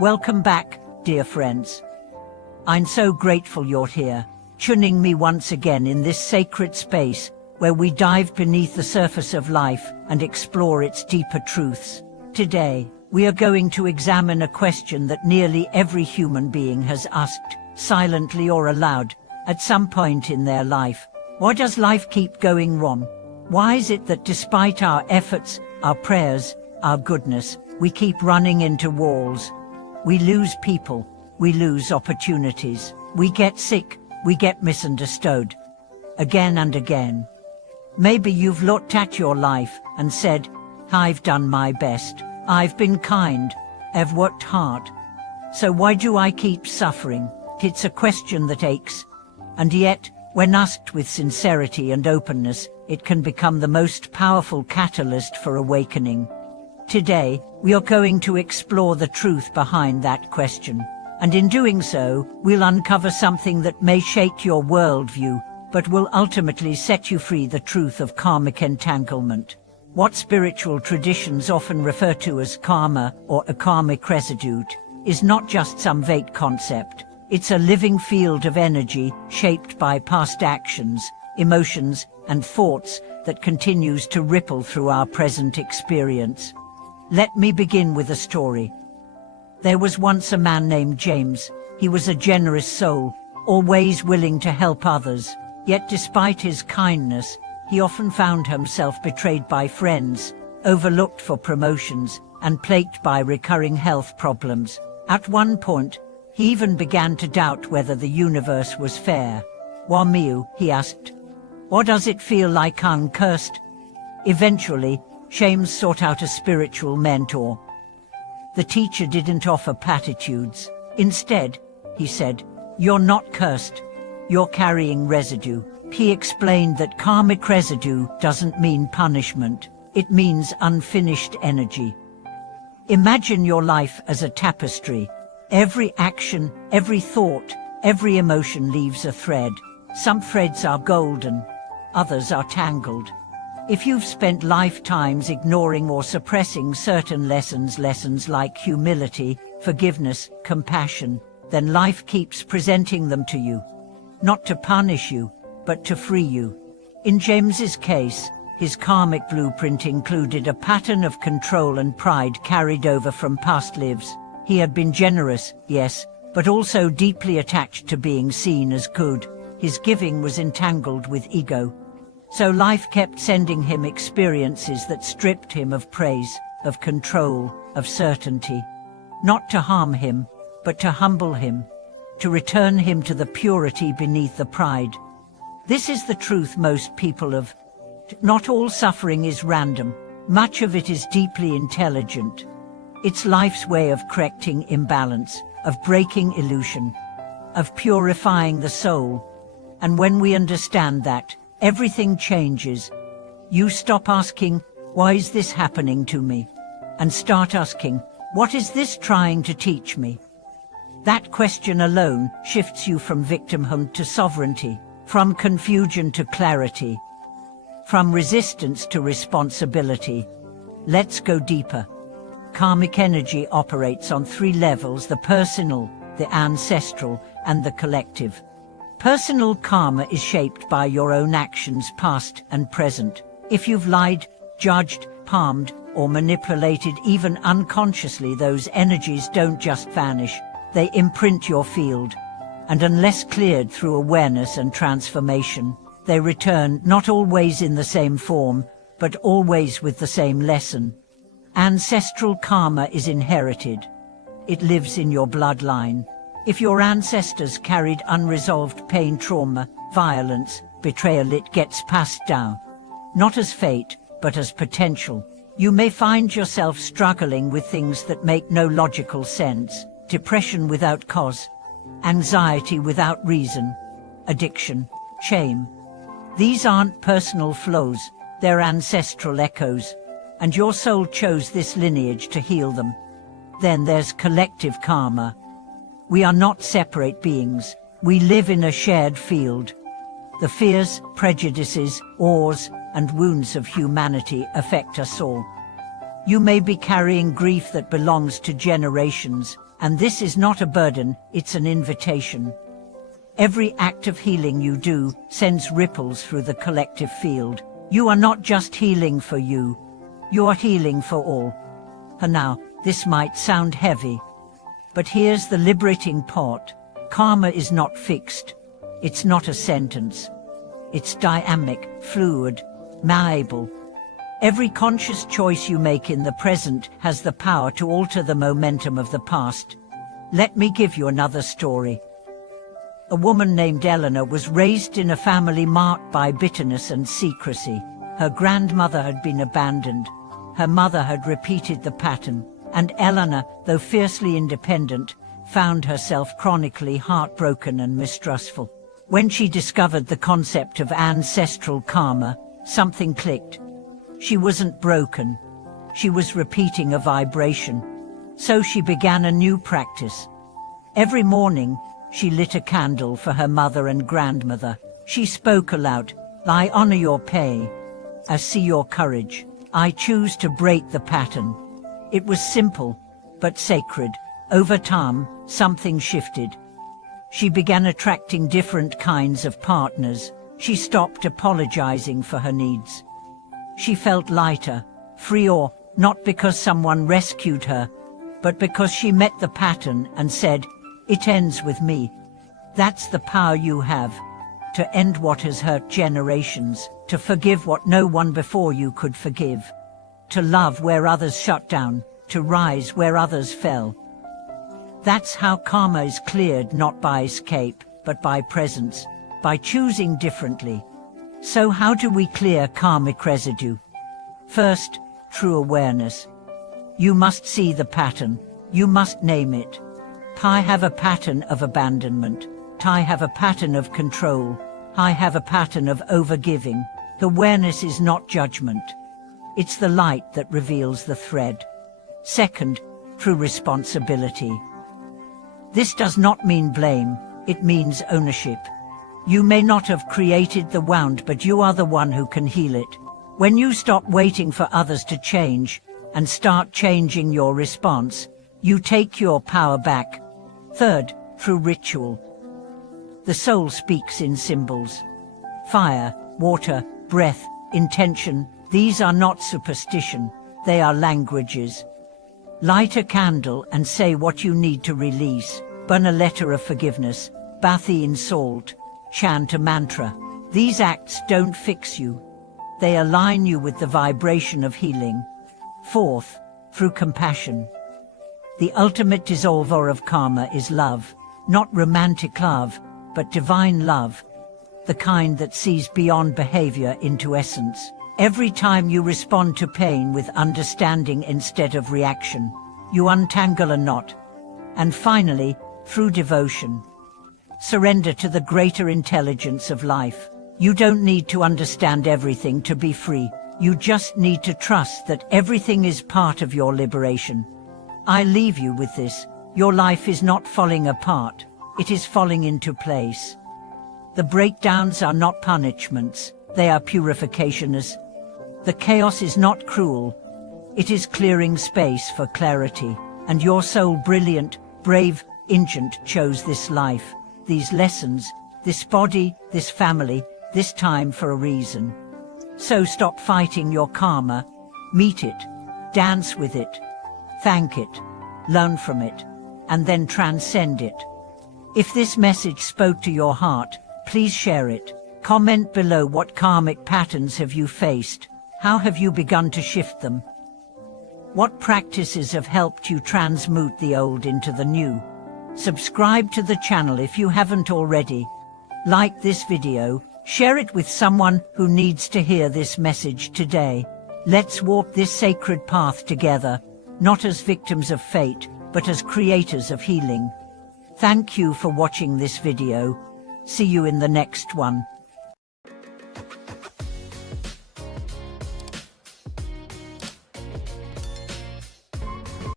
Welcome back, dear friends. I'm so grateful you're here, tuning me once again in this sacred space where we dive beneath the surface of life and explore its deeper truths. Today, we are going to examine a question that nearly every human being has asked, silently or aloud, at some point in their life. Why does life keep going wrong? Why is it that despite our efforts, our prayers, our goodness, we keep running into walls? We lose people, we lose opportunities, we get sick, we get misunderstood. Again and again. Maybe you've looked at your life and said, I've done my best, I've been kind, I've worked hard. So why do I keep suffering? It's a question that aches. And yet, when asked with sincerity and openness, it can become the most powerful catalyst for awakening. Today, we are going to explore the truth behind that question. And in doing so, we'll uncover something that may shake your worldview, but will ultimately set you free: the truth of karmic entanglement. What spiritual traditions often refer to as karma or a karmic residue is not just some vague concept. It's a living field of energy shaped by past actions, emotions, and thoughts that continues to ripple through our present experience. Let me begin with a story. There was once a man named James. He was a generous soul, always willing to help others. Yet despite his kindness, he often found himself betrayed by friends, overlooked for promotions, and plagued by recurring health problems. At one point, he even began to doubt whether the universe was fair. "Wamiu," he asked. "What does it feel like I'm cursed?" Eventually, James sought out a spiritual mentor. The teacher didn't offer platitudes. Instead, he said, "You're not cursed. You're carrying residue." He explained that karmic residue doesn't mean punishment. It means unfinished energy. Imagine your life as a tapestry. Every action, every thought, every emotion leaves a thread. Some threads are golden, others are tangled. If you've spent lifetimes ignoring or suppressing certain lessons like humility, forgiveness, compassion, then life keeps presenting them to you. Not to punish you, but to free you. In James's case, his karmic blueprint included a pattern of control and pride carried over from past lives. He had been generous, yes, but also deeply attached to being seen as good. His giving was entangled with ego. So life kept sending him experiences that stripped him of praise, of control, of certainty. Not to harm him, but to humble him, to return him to the purity beneath the pride. This is the truth most people have. Not all suffering is random. Much of it is deeply intelligent. It's life's way of correcting imbalance, of breaking illusion, of purifying the soul. And when we understand that, everything changes. You stop asking, "Why is this happening to me?" and start asking, "What is this trying to teach me?" That question alone shifts you from victimhood to sovereignty, from confusion to clarity, from resistance to responsibility. Let's go deeper. Karmic energy operates on three levels: the personal, the ancestral, and the collective. Personal karma is shaped by your own actions, past and present. If you've lied, judged, harmed, or manipulated even unconsciously, those energies don't just vanish, they imprint your field. And unless cleared through awareness and transformation, they return, not always in the same form, but always with the same lesson. Ancestral karma is inherited. It lives in your bloodline. If your ancestors carried unresolved pain, trauma, violence, betrayal, it gets passed down. Not as fate, but as potential. You may find yourself struggling with things that make no logical sense: depression without cause, anxiety without reason, addiction, shame. These aren't personal flaws, they're ancestral echoes, and your soul chose this lineage to heal them. Then there's collective karma. We are not separate beings. We live in a shared field. The fears, prejudices, awes, and wounds of humanity affect us all. You may be carrying grief that belongs to generations, And this is not a burden, it's an invitation. Every act of healing you do sends ripples through the collective field. You are not just healing for you, you are healing for all. And now, this might sound heavy, but here's the liberating part. Karma is not fixed. It's not a sentence. It's dynamic, fluid, malleable. Every conscious choice you make in the present has the power to alter the momentum of the past. Let me give you another story. A woman named Eleanor was raised in a family marked by bitterness and secrecy. Her grandmother had been abandoned. Her mother had repeated the pattern, and Eleanor, though fiercely independent, found herself chronically heartbroken and mistrustful. When she discovered the concept of ancestral karma, something clicked. She wasn't broken. She was repeating a vibration. So she began a new practice. Every morning, she lit a candle for her mother and grandmother. She spoke aloud, "I honor your pay. I see your courage. I choose to break the pattern." It was simple, but sacred. Over time, something shifted. She began attracting different kinds of partners. She stopped apologizing for her needs. She felt lighter, freer, not because someone rescued her, but because she met the pattern and said, "It ends with me." That's the power you have, to end what has hurt generations, to forgive what no one before you could forgive, to love where others shut down, to rise where others fell. That's how karma is cleared, not by escape, but by presence, by choosing differently. So how do we clear karmic residue? First, through awareness. You must see the pattern. You must name it. I have a pattern of abandonment. I have a pattern of control. I have a pattern of overgiving. The awareness is not judgment. It's the light that reveals the thread. Second, through responsibility. This does not mean blame, it means ownership. You may not have created the wound, but you are the one who can heal it. When you stop waiting for others to change and start changing your response, you take your power back. Third, through ritual. The soul speaks in symbols. Fire, water, breath, intention, these are not superstition, they are languages. Light a candle and say what you need to release. Burn a letter of forgiveness. Bathe in salt. Chant a mantra. These acts don't fix you. They align you with the vibration of healing. Fourth, through compassion. The ultimate dissolver of karma is love. Not romantic love, but divine love. The kind that sees beyond behavior into essence. Every time you respond to pain with understanding instead of reaction, you untangle a knot. And finally, through devotion. Surrender to the greater intelligence of life. You don't need to understand everything to be free. You just need to trust that everything is part of your liberation. I leave you with this. Your life is not falling apart. It is falling into place. The breakdowns are not punishments. They are purifications. The chaos is not cruel. It is clearing space for clarity. And your soul, brilliant, brave, ancient, chose this life, these lessons, this body, this family, this time for a reason. So stop fighting your karma. Meet it. Dance with it. Thank it. Learn from it. And then transcend it. If this message spoke to your heart, please share it. Comment below what karmic patterns have you faced. How have you begun to shift them? What practices have helped you transmute the old into the new? Subscribe to the channel if you haven't already. Like this video, share it with someone who needs to hear this message today. Let's walk this sacred path together, not as victims of fate, but as creators of healing. Thank you for watching this video. See you in the next one.